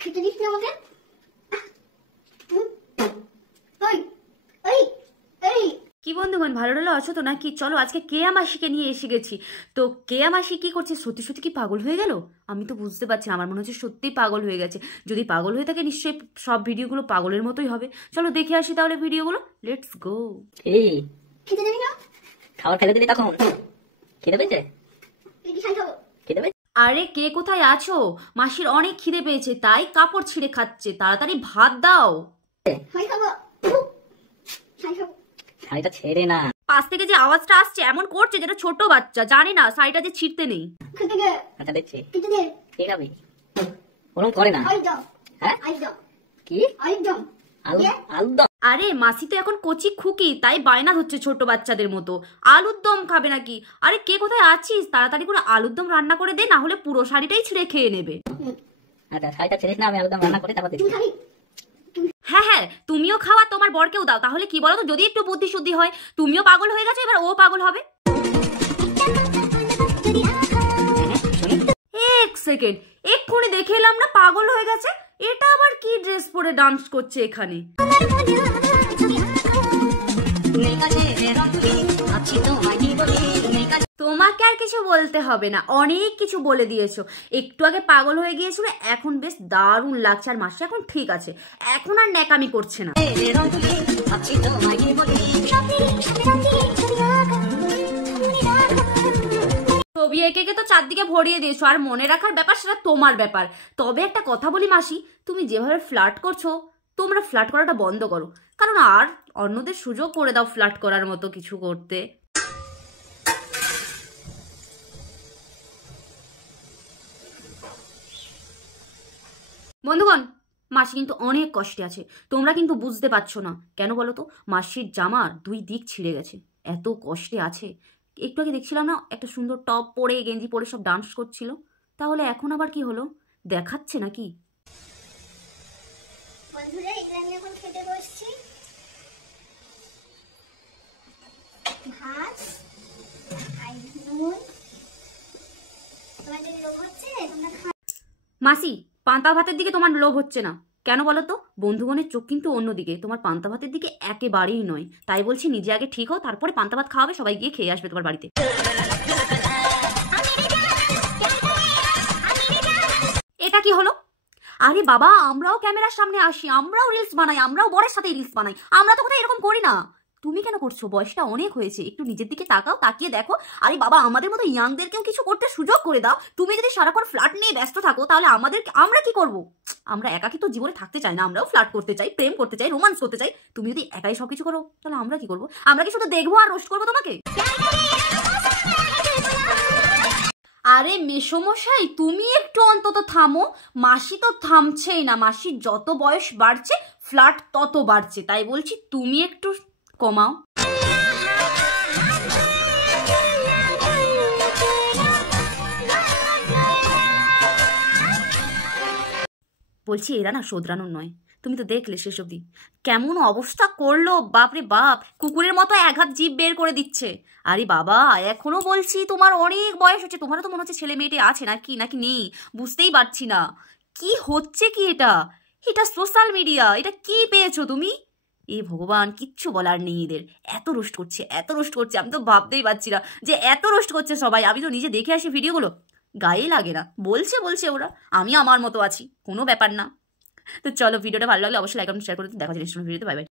খেতে দিস না আমাকে। ওই ওই এই কি বন্ধুগণ, ভালো ভালো আছো তো নাকি? চলো আজকে কেয়া মাসিকে নিয়ে এসে গেছি। তো কেয়া মাসি কি করছে? সত্যি সত্যি কি পাগল হয়ে গেল? আমি তো বুঝতে পারছি না, আমার মনে হচ্ছে সত্যিই পাগল হয়ে গেছে। যদি পাগল হয়ে থাকে নিশ্চয়ই সব ভিডিওগুলো পাগলের মতোই হবে। চলো দেখে আসি তাহলে ভিডিওগুলো, লেটস গো। এই খেতে দিবি না? খাবার ফেলে দিলি তখন খিদে পেয়েছে? তুই খাই খাবো। খিদে পেয়েছে? আরে কে কোথায় আছো? মাসির অনেক খিদে পেয়েছে তাই কাপড় ছিঁড়ে খাচ্ছে, তাড়াতাড়ি ভাত দাও। খাই খাবো। খাই খাবো। শাড়িটা ছেড়ে না। পাশ থেকে যে আওয়াজটা আসছে এমন করছে যেটা ছোট বাচ্চা জানে না শাড়িটা যে ছিঁড়তে নেই। খেতে দে। আচ্ছা দেখছি খেতে দে। কে খাবি? ওরকম করে না। আই দাও। হ্যাঁ আই দাও। কি আই দাও। আলুর দম? আরে মাসি তো এখন কচি খুকি, তাই বায়না হচ্ছে ছোট বাচ্চাদের মতো। আলুর দম খাবে নাকি? আরে কে কোথায় আছিস? তাড়াতাড়ি করে আলুর দম রান্না করে দে, না হলে পুরো শাড়িটাই ছিঁড়ে খেয়ে নেবে। আচ্ছা শাড়িটা ছেড়িস না, আমি আলুর দম রান্না করে তারপর তুই দিচ্ছি। খাবি? হ্যাঁ হ্যাঁ, তুমিও খাওয়া, তোমার বরকেও দাও। তাহলে কি বলো তো, যদি একটু বুদ্ধি শুদ্ধি হয়। তুমিও পাগল হয়ে গেছো, এবার ও পাগল হবে। এক সেকেন্ড, এক্ষুনি দেখে এলাম না পাগল হয়ে গেছে। এটা আবার কি ড্রেস পরে ডান্স করছে এখানে? তোমাকে আর কিছু বলতে হবে না, অনেক কিছু বলে দিয়েছো। একটু আগে পাগল হয়ে গিয়েছিল, এখন বেশ দারুণ লাগছে। আর মাসি এখন ঠিক আছে, এখন আর ন্যাকামি করছে না। ছবি এঁকে তো চারদিকে ভরিয়ে দিয়েছো, আর মনে রাখার ব্যাপার সেটা তোমার ব্যাপার। তবে একটা কথা বলি মাসি, তুমি যেভাবে ফ্লার্ট করছো, তোমরা ফ্লার্ট করাটা বন্ধ করো। কারণ আর অন্যদের সুযোগ করে দাও ফ্লার্ট করার মতো কিছু করতে। বন্ধুগণ, মাসি কিন্তু অনেক কষ্টে আছে, তোমরা কিন্তু বুঝতে পারছো না। কেন বলো তো? মাসির জামার দুই দিক ছিঁড়ে গেছে, এত কষ্টে আছে। একটু আগে দেখছিলাম না একটা সুন্দর টপ পরে গেঞ্জি পরে সব ডান্স করছিল, তাহলে এখন আবার কি হলো? দেখাচ্ছে নাকি? বন্ধুরা এগুলো আমি এখন খেতে বসছি। ভাত আর নুন। তোমাদের লোভ হচ্ছে? তোমরা খা। মাসি, পান্তা ভাতের দিকে তোমার লোভ হচ্ছে না কেন বলো তো? বন্ধুগণের চোখ কিন্তু অন্যদিকে, তোমার পান্তা ভাতের দিকে একেবারেই নয়। তাই বলছি নিজে আগে ঠিক হও, তারপরে পান্তা ভাত খাওয়াবে, সবাই গিয়ে খেয়ে আসবে তোমার বাড়িতে। এটা কি হলো? আরে বাবা, আমরাও ক্যামেরার সামনে আসি, আমরাও রিলস বানাই, আমরাও বরের সাথে রিলস বানাই, আমরা তো কোথায় এরকম করি না। তুমি কেন করছো? বয়সটা অনেক হয়েছে, একটু নিজের দিকে তাকাও, তাকিয়ে দেখো। আরে বাবা, আমাদের মতো ইয়াংদেরকেও কিছু করতে সুযোগ করে দাও। তুমি যদি সারাক্ষণ ফ্ল্যাট নিয়ে ব্যস্ত থাকো, তাহলে আমরা কি করব? আমরা একাকী তো জীবনে থাকতে চাই না, আমরাও ফ্ল্যাট করতে চাই, প্রেম করতে চাই, রোমান্স করতে চাই। তুমি যদি একাই সবকিছু করো, তাহলে আমরা কি করবো? আমরা কি শুধু দেখবো আর রোস্ট করবো তোমাকে? আরে মেসমশাই, তুমি একটু অন্তত থামো। মাসি তো থামছেই না, মাসির যত বয়স বাড়ছে ফ্ল্যাট তত বাড়ছে। তাই বলছি তুমি একটু কমাও। বলছি এরা না শোধরানোর নয়। তুমি তো দেখলে শেষ অবধি কেমন অবস্থা করলো, বাপরে বাপ, কুকুরের মতো একহাত জিভ বের করে দিচ্ছে। আরে বাবা, এখনো বলছি তোমার অনেক বয়স হচ্ছে, তোমারও তো মনে হচ্ছে ছেলে মেয়েটি আছে নাকি নাকি নেই, বুঝতেই পারছি না কি হচ্ছে। কি এটা? এটা সোশ্যাল মিডিয়া, এটা কি পেয়েছো তুমি? এ ভগবান, কিচ্ছু বলার নেই এদের। এত রোস্ট করছে, এত রোস্ট করছে, আমি তো ভাবতেই পারছি না যে এত রোস্ট করছে সবাই। আমি তো নিজে দেখে আসি ভিডিওগুলো, গায়ে লাগে না। বলছে ওরা, আমি আমার মতো আছি, কোনো ব্যাপার না। তো চলো, ভিডিওটা ভালো লাগলে অবশ্যই লাইক কমেন্ট শেয়ার করে দিন। দেখা যায় নেক্সট ভিডিওতে। Bye bye.